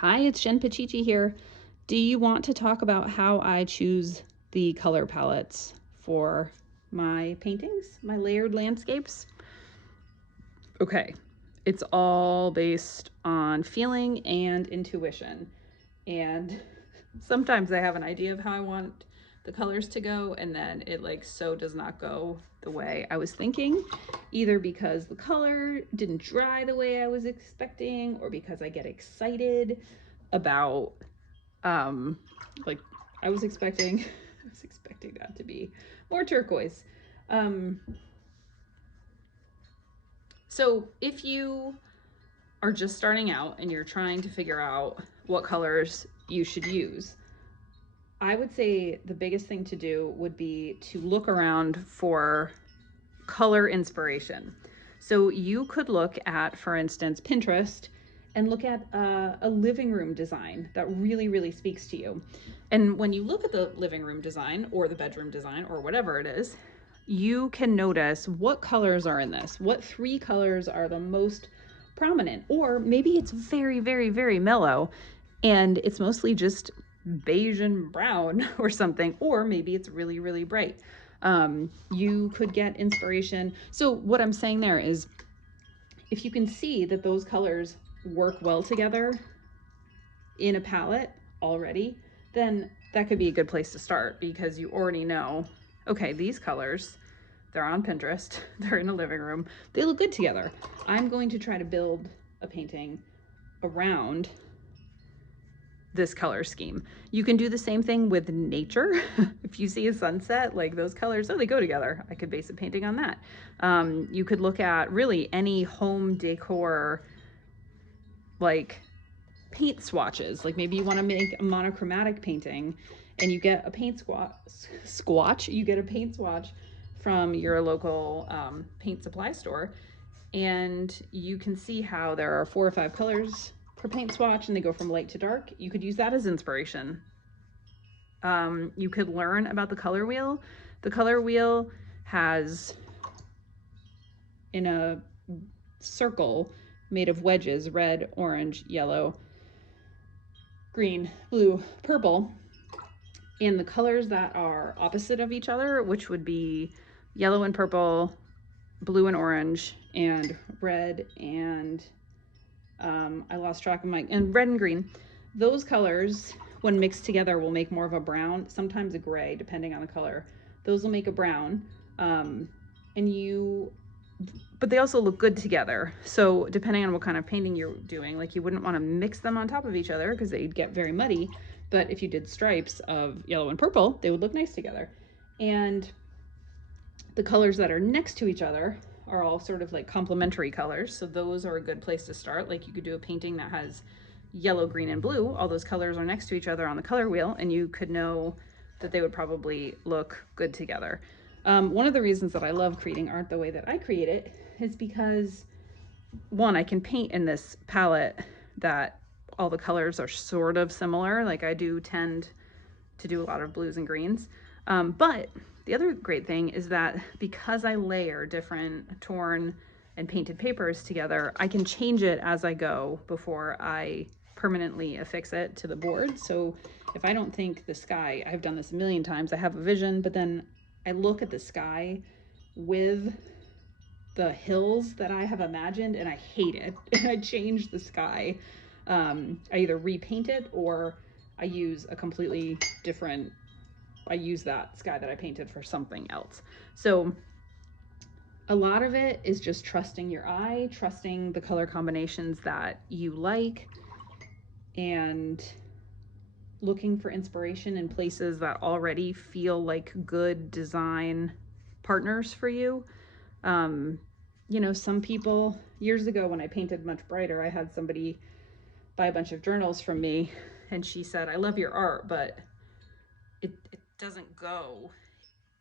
Hi, it's Jen Pachichi here. Do you want to talk about how I choose the color palettes for my paintings, my layered landscapes? Okay, it's all based on feeling and intuition. And sometimes I have an idea of how I want the colors to go, and then it so does not go the way I was thinking, either because the color didn't dry the way I was expecting, or because I get excited about like I was expecting I was expecting that to be more turquoise. Um so if you are just starting out and you're trying to figure out what colors you should use, I would say the biggest thing to do would be to look around for color inspiration. So you could look at, for instance, Pinterest and look at a living room design that really, really speaks to you. And when you look at the living room design or the bedroom design or whatever it is, you can notice what colors are in this. What three colors are the most prominent? Or maybe it's very, very, very mellow and it's mostly just beige and brown or something. Or maybe it's really, really bright. You could get inspiration. So what I'm saying there is, if you can see that those colors work well together in a palette already, then that could be a good place to start, because you already know, okay, these colors, they're on Pinterest, they're in a living room, they look good together. I'm going to try to build a painting around this color scheme. You can do the same thing with nature. If you see a sunset, like those colors, oh, they go together. I could base a painting on that. You could look at really any home decor, like paint swatches. Like maybe you want to make a monochromatic painting and you get a paint swatch, you get a paint swatch from your local paint supply store, and you can see how there are 4 or 5 colors per paint swatch and they go from light to dark. You could use that as inspiration. You could learn about the color wheel. The color wheel has, in a circle made of wedges, red, orange, yellow, green, blue, purple, and the colors that are opposite of each other, which would be yellow and purple, blue and orange, and red and I lost track of and red and green. Those colors, when mixed together, will make more of a brown, sometimes a gray, depending on the color. Those will make a brown. But they also look good together. So depending on what kind of painting you're doing, like you wouldn't want to mix them on top of each other because they'd get very muddy. But if you did stripes of yellow and purple, they would look nice together. And the colors that are next to each other are all sort of like complementary colors. So those are a good place to start. Like you could do a painting that has yellow, green, and blue. All those colors are next to each other on the color wheel, and you could know that they would probably look good together. One of the reasons that I love creating art the way that I create it is because, one, I can paint in this palette that all the colors are sort of similar. Like I do tend to do a lot of blues and greens. But the other great thing is that because I layer different torn and painted papers together, I can change it as I go before I permanently affix it to the board. So if I don't think the sky, I've done this a million times, I have a vision, but then I look at the sky with the hills that I have imagined and I hate it, and I change the sky. I either repaint it or I use a completely different, I use that sky that I painted for something else. So a lot of it is just trusting your eye, trusting the color combinations that you like, and looking for inspiration in places that already feel like good design partners for you. Some people, years ago when I painted much brighter, I had somebody buy a bunch of journals from me, and she said, I love your art, but it doesn't go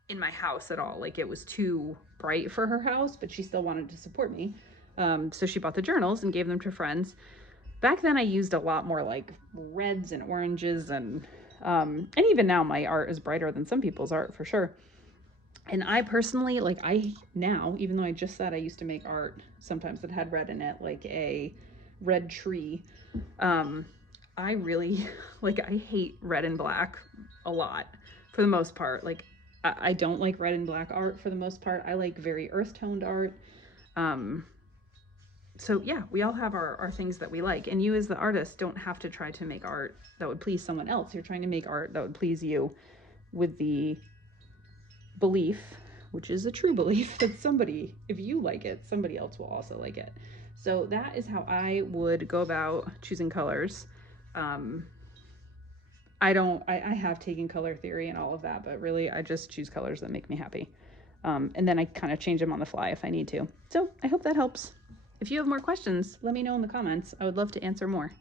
in my house at all. Like it was too bright for her house, but she still wanted to support me. So she bought the journals and gave them to friends. Back then I used a lot more like reds and oranges, and even now my art is brighter than some people's art for sure. And I personally, like, I now, even though I just said I used to make art sometimes that had red in it, like a red tree, um, I really, like, I hate red and black a lot for the most part. Like, I don't like red and black art for the most part. I like very earth toned art. Um, so yeah, we all have our things that we like. And you as the artist don't have to try to make art that would please someone else. You're trying to make art that would please you with the belief, which is a true belief, that somebody, if you like it, somebody else will also like it. So that is how I would go about choosing colors. I have taken color theory and all of that, but really I just choose colors that make me happy. And then I kind of change them on the fly if I need to. So I hope that helps. If you have more questions, let me know in the comments. I would love to answer more.